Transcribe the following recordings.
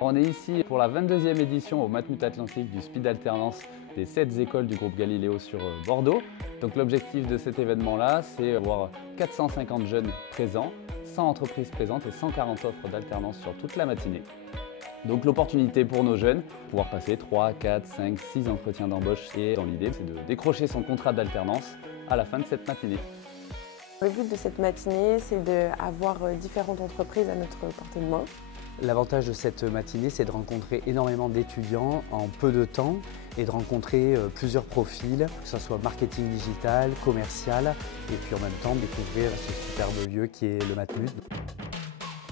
On est ici pour la 22e édition au Matmut Atlantique du Speed Alternance des 7 écoles du groupe Galileo sur Bordeaux. Donc l'objectif de cet événement-là, c'est avoir 450 jeunes présents, 100 entreprises présentes et 140 offres d'alternance sur toute la matinée. Donc l'opportunité pour nos jeunes, pouvoir passer 3, 4, 5, 6 entretiens d'embauche et dans l'idée, c'est de décrocher son contrat d'alternance à la fin de cette matinée. Le but de cette matinée, c'est d'avoir différentes entreprises à notre portée de main. L'avantage de cette matinée, c'est de rencontrer énormément d'étudiants en peu de temps et de rencontrer plusieurs profils, que ce soit marketing digital, commercial, et puis en même temps découvrir ce superbe lieu qui est le Matmut.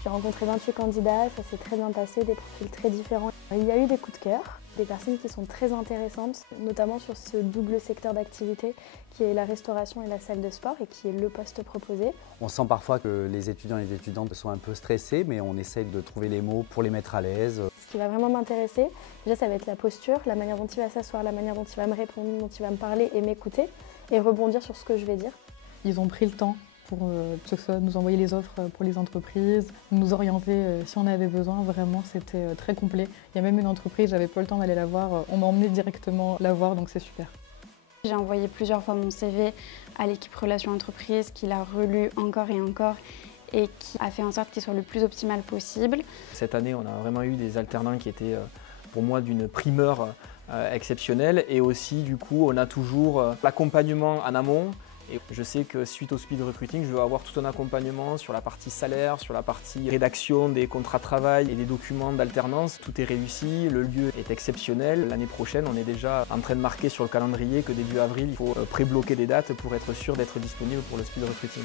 J'ai rencontré 28 candidats, ça s'est très bien passé, des profils très différents. Il y a eu des coups de cœur, des personnes qui sont très intéressantes, notamment sur ce double secteur d'activité qui est la restauration et la salle de sport et qui est le poste proposé. On sent parfois que les étudiants et les étudiantes sont un peu stressés, mais on essaye de trouver les mots pour les mettre à l'aise. Ce qui va vraiment m'intéresser, déjà ça va être la posture, la manière dont il va s'asseoir, la manière dont il va me répondre, dont il va me parler et m'écouter et rebondir sur ce que je vais dire. Ils ont pris le temps pour que ce soit nous envoyer les offres pour les entreprises, nous orienter si on avait besoin. Vraiment, c'était très complet. Il y a même une entreprise, j'avais pas le temps d'aller la voir, on m'a emmené directement la voir, donc c'est super. J'ai envoyé plusieurs fois mon CV à l'équipe Relations Entreprises qui l'a relu encore et encore et qui a fait en sorte qu'il soit le plus optimal possible. Cette année, on a vraiment eu des alternants qui étaient pour moi d'une primeur exceptionnelle et aussi du coup on a toujours l'accompagnement en amont. Et je sais que suite au speed recruiting, je veux avoir tout un accompagnement sur la partie salaire, sur la partie rédaction des contrats de travail et des documents d'alternance. Tout est réussi, le lieu est exceptionnel. L'année prochaine, on est déjà en train de marquer sur le calendrier que début avril, il faut pré-bloquer des dates pour être sûr d'être disponible pour le speed recruiting.